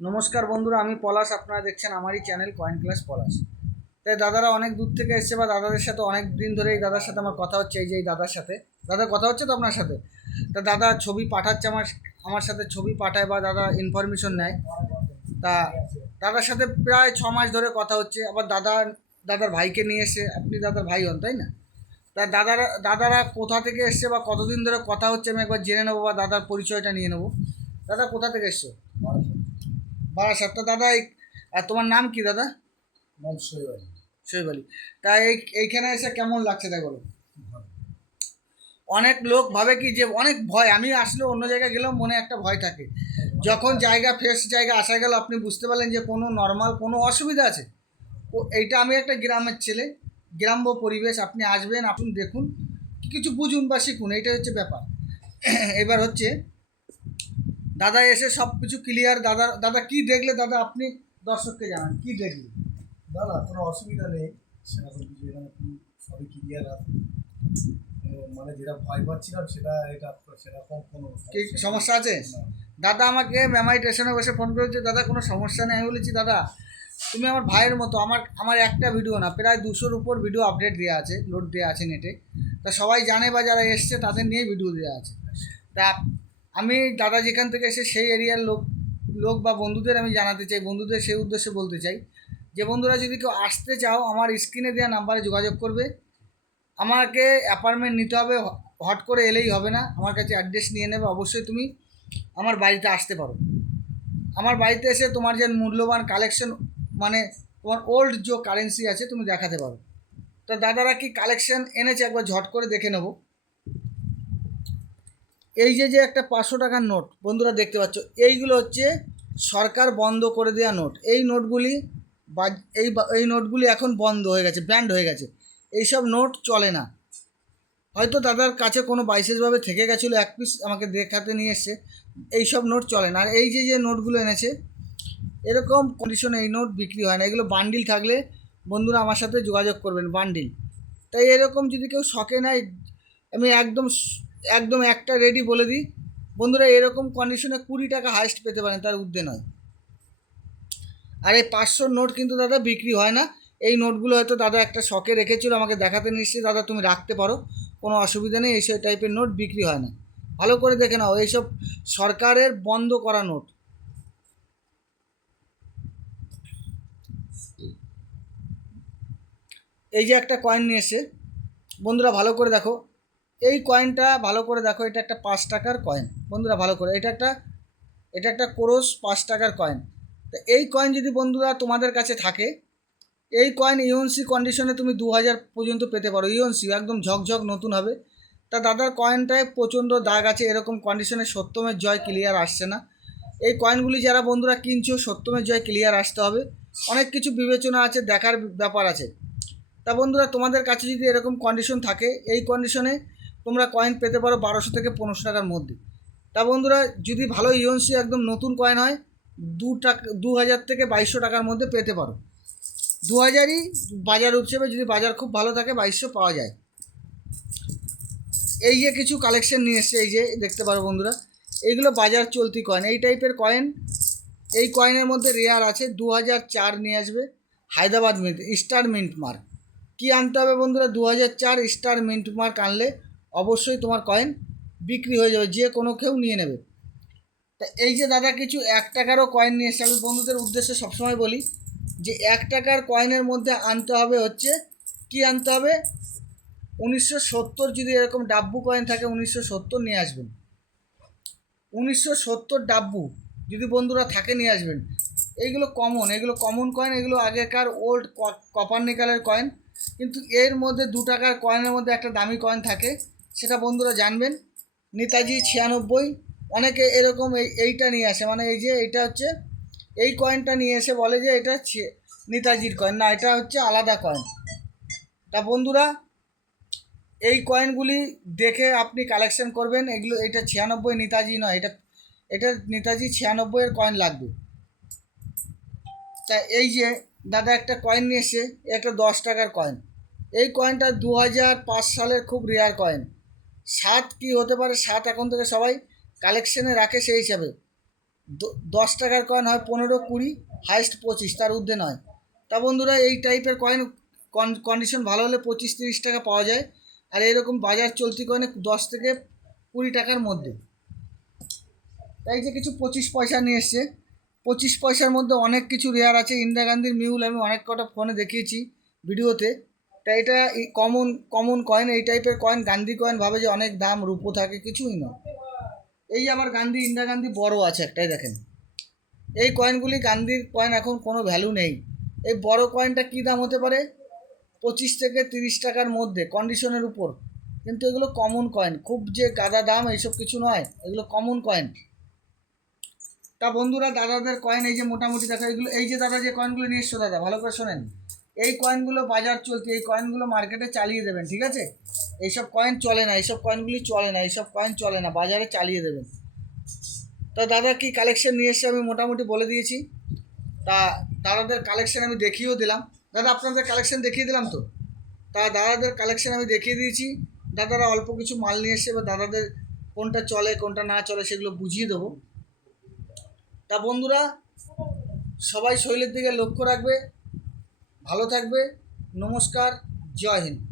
নমস্কার বন্ধুরা, আমি পলাশ। আপনারা দেখছেন আমারই চ্যানেল কয়েন ক্লাস পলাশ। তাই দাদারা অনেক দূর থেকে এসছে বা দাদাদের সাথে অনেক দিন ধরে এই দাদার সাথে আমার কথা হচ্ছে, এই যে এই দাদার সাথে। দাদা, কথা হচ্ছে তো আপনার সাথে? তা দাদা ছবি পাঠাচ্ছে আমার আমার সাথে ছবি পাঠায় বা দাদা ইনফরমেশন নেয়। তা দাদার সাথে প্রায় ছ মাস ধরে কথা হচ্ছে। আবার দাদা, দাদার ভাইকে নিয়ে এসে, আপনি দাদার ভাই হন, তাই না? তা দাদারা দাদারা কোথা থেকে এসছে বা কতদিন ধরে কথা হচ্ছে আমি একবার জেনে নেব বা দাদার পরিচয়টা নিয়ে নেব। দাদা কোথা থেকে এসছো? বারাসাত তো দাদা এই আর তোমার নাম কি দাদা? শৈবালি। তা এই এইখানে এসে কেমন লাগছে তাই বলো? অনেক লোক ভাবে কি যে অনেক ভয়। আমি আসলে অন্য জায়গায় গেলেও মনে একটা ভয় থাকে। যখন জায়গা ফ্রেশ জায়গা আসা গেল আপনি বুঝতে পারলেন যে কোনো নর্মাল কোনো অসুবিধা আছে। ও এইটা আমি একটা গ্রামের ছেলে। গ্রাম্য পরিবেশ আপনি আসবেন আপনি দেখুন কিছু বুঝুন বা শিখুন এইটা হচ্ছে ব্যাপার। এবার হচ্ছে দাদা এসে সব কিছু ক্লিয়ার দাদা দাদা কি দেখলে? দাদা আপনি দর্শককে জানান কি দেখলে? না কোনো অসুবিধা নেই। সেরকম কিছু এখানে সবই ক্লিয়ার আছে। মানে যেটা ভয় পাচ্ছিলাম সেটা এটা সেরকম কোনো কি সমস্যা আছে? দাদা আমাকে মেমাই স্টেশনে বসে ফোন করেছে দাদা কোনো সমস্যা নেই? আমি বলেছি দাদা তুমি আমার ভাইয়ের মতো আমার আমার একটা ভিডিও না প্রায় দুশোর উপর ভিডিও আপডেট দেওয়া আছে লোড দেওয়া আছে নেটে তা সবাই জানে বা যারা এসছে তাদের নিয়ে ভিডিও দেওয়া আছে। তা আমি দাদা যেখান থেকে এসে সেই এরিয়ার লোক লোক বা বন্ধুদের আমি জানাতে চাই, বন্ধুদের সেই উদ্দেশ্যে বলতে চাই। যে বন্ধুরা যদি কেউ আসতে চাও, আমার স্ক্রিনে দেওয়া নাম্বারে যোগাযোগ করবে। আমাকে অ্যাপার্টমেন্ট নিতে হবে হট করে এলেই হবে না। আমার কাছে অ্যাড্রেস নিয়ে নেবে, অবশ্যই তুমি আমার বাড়িতে আসতে পারো। আমার বাড়িতে এসে তোমার যে মূল্যবান কালেকশন মানে তোমার ওল্ড যে কারেন্সি আছে, তুমি দেখাতে পারো। তো দাদারা কি কালেকশন এনেছে? একবার ঝট করে দেখে নেব। এই যে যে একটা পাঁচশো টাকার নোট, বন্ধুরা দেখতে পাচ্ছ, এইগুলো হচ্ছে সরকার বন্ধ করে দেওয়া নোট। এই নোটগুলি বা এই এই নোটগুলি এখন বন্ধ হয়ে গেছে, ব্যান্ড হয়ে গেছে। এইসব নোট চলে না। হয়তো দাদার কাছে কোনো বাইশেসভাবে থেকে গেছিল, এক পিস আমাকে দেখাতে নিয়ে এসছে, এইসব নোট চলে না। আর এই যে যে নোটগুলো এনেছে, এরকম কন্ডিশনে এই নোট বিক্রি হয় না। এগুলো বান্ডিল থাকলে বন্ধুরা আমার সাথে যোগাযোগ করবেন বান্ডিল তাই এরকম যদি কেউ শখে নেয়, আমি একদম একদম একটা রেডি বলে দিই। বন্ধুরা, এরকম কন্ডিশনে কুড়ি টাকা হাইস্ট পেতে পারেন, তার ঊর্ধ্বে নয়। আর এই পাঁচশোর নোট কিন্তু দাদা বিক্রি হয় না। এই নোটগুলো হয়তো দাদা একটা শখে রেখেছিল, আমাকে দেখাতে নিশ্চয়ই। দাদা, তুমি রাখতে পারো, কোনো অসুবিধা নেই এইসব টাইপের নোট বিক্রি হয় না। ভালো করে দেখে নাও এইসব সরকারের বন্ধ করা নোট এই যে একটা কয়েন নিয়ে এসে, বন্ধুরা ভালো করে দেখো। এই কয়েনটা ভালো করে দেখো, এটা একটা পাঁচ টাকার কয়েন বন্ধুরা ভালো করে, এটা একটা এটা একটা কোরস পাঁচ টাকার কয়েন তো এই কয়েন যদি বন্ধুরা তোমাদের কাছে থাকে, এই কয়েন ইউএনসি কন্ডিশনে তুমি দু হাজার পর্যন্ত পেতে পারো। ইউএনসি একদম ঝকঝক নতুন হবে। তা দাদার কয়েনটায় প্রচণ্ড দাগ আছে, এরকম কন্ডিশনে সত্যমের জয় ক্লিয়ার আসছে না। এই কয়েনগুলি যারা বন্ধুরা কিনছো সত্যমের জয় ক্লিয়ার আসতে হবে। অনেক কিছু বিবেচনা আছে, দেখার ব্যাপার আছে। তা বন্ধুরা তোমাদের কাছে যদি এরকম কন্ডিশন থাকে, এই কন্ডিশনে তোমরা কয়েন পেতে পারো বারোশো থেকে পনেরোশো টাকার মধ্যে। তা বন্ধুরা, যদি ভালো ইউএনসি একদম নতুন কয়েন হয়, দু টাকা দু হাজার থেকে বাইশশো টাকার মধ্যে পেতে পারো। দু হাজারই বাজার হিসেবে যদি বাজার খুব ভালো থাকে, বাইশশো পাওয়া যায়। এই যে কিছু কালেকশন নিয়ে এসছে, এই যে দেখতে পারো বন্ধুরা, এইগুলো বাজার চলতি কয়েন এই টাইপের কয়েন এই কয়েনের মধ্যে রেয়ার আছে, দু হাজার চার নিয়ে আসবে, Hyderabad mint star mint mark কী আনতে হবে বন্ধুরা? দু হাজার চার স্টার মিন্ট মার্ক আনলে অবশ্যই তোমার কয়েন বিক্রি হয়ে যাবে, যে কোনো কেউ নিয়ে নেবে। তা এই যে দাদা কিছু এক টাকারও কয়েন নিয়ে এসছে, আমি বন্ধুদের উদ্দেশ্যে সবসময় বলি যে এক টাকার কয়েনের মধ্যে আনতে হবে হচ্ছে, কি আনতে হবে? উনিশশো সত্তর যদি এরকম ডাব্বু কয়েন থাকে, উনিশশো সত্তর নিয়ে আসবেন। উনিশশো সত্তর ডাব্বু যদি বন্ধুরা থাকে নিয়ে আসবেন। এইগুলো কমন এগুলো কমন কয়েন এগুলো আগেকার ওল্ড কপার নিকালের কয়েন কিন্তু এর মধ্যে দু টাকার কয়েনের মধ্যে একটা দামি কয়েন থাকে। সেটা বন্ধুরা জানবেন। নেতাজি ছিয়ানব্বই, অনেকে এরকম এই, এইটা নিয়ে আসে। মানে এই যে এইটা হচ্ছে, এই কয়েনটা নিয়ে এসে বলে যে এটা নেতাজির কয়েন না, এটা হচ্ছে আলাদা কয়েন তা বন্ধুরা, এই কয়েনগুলি দেখে আপনি কালেকশন করবেন। এগুলো, এটা ছিয়ানব্বই নেতাজি নয়, এটা এটা নেতাজি ছিয়ানব্বইয়ের কয়েন লাগবে। তা এই যে দাদা একটা কয়েন নিয়ে এসে একটা দশ টাকার কয়েন এই কয়েনটা দু হাজার পাঁচ সালের খুব রেয়ার কয়েন সাত কি হতে পারে, সাত এখন থেকে সবাই কালেকশনে রাখে সেই হিসাবে। দশ টাকার কয়েন হয় পনেরো, কুড়ি হাইস্ট পঁচিশ, তার ঊর্ধ্বে নয়। তা বন্ধুরা, এই টাইপের কয়েন কন্ডিশন ভালো হলে পঁচিশ, তিরিশ টাকা পাওয়া যায়। আর এরকম বাজার চলতি কয়েনে দশ থেকে কুড়ি টাকার মধ্যে। তাই যে কিছু পঁচিশ পয়সা নিয়ে এসছে। পঁচিশ পয়সার মধ্যে অনেক কিছু রেয়ার আছে। ইন্দিরা গান্ধীর মিউল আমি অনেক কটা ফোনে দেখিয়েছি ভিডিওতে। তাই এটা কমন কমন কয়েন এই টাইপের কয়েন গান্ধী কয়েন ভাবে যে অনেক দাম, রূপো থাকে, কিছুই নয়। এই যে আবার গান্ধী ইন্দিরা গান্ধী বড় আছে একটাই দেখেন। এই কয়েনগুলি গান্ধীর কয়েন এখন কোনো ভ্যালু নেই। এই বড় কয়েনটা কী দাম হতে পারে? পঁচিশ থেকে তিরিশ টাকার মধ্যে কন্ডিশনের উপর। কিন্তু এগুলো কমন কয়েন খুব যে গাদা দাম, এইসব কিছু নয়। এগুলো কমন কয়েন তা বন্ধুরা, দাদাদের কয়েন এই যে মোটামুটি দেখা, এগুলো, এই যে দাদা যে কয়েনগুলো নিয়ে এসছো দাদা, ভালো করে শোনেন। এই কয়েনগুলো বাজার চলতি এই কয়েনগুলো মার্কেটে চালিয়ে দেবেন, ঠিক আছে? এইসব কয়েন চলে না, এইসব কয়েনগুলি চলে না, এইসব কয়েন চলে না, বাজারে চালিয়ে দেবেন। তা দাদা কি কালেকশন নিয়ে এসছে আমি মোটামুটি বলে দিয়েছি? তা দাদাদের কালেকশন আমি দেখিয়েও দিলাম। দাদা, আপনাদের কালেকশন দেখিয়ে দিলাম তো? তা দাদাদের কালেকশন আমি দেখিয়ে দিয়েছি। দাদারা অল্প কিছু মাল নিয়ে এসছে বা দাদাদের কোনটা চলে, কোনটা না চলে সেগুলো বুঝিয়ে দেবো। তা বন্ধুরা, সবাই শৈলের দিকে লক্ষ্য রাখবে। ভালো থাকবে নমস্কার জয় হিন্দ।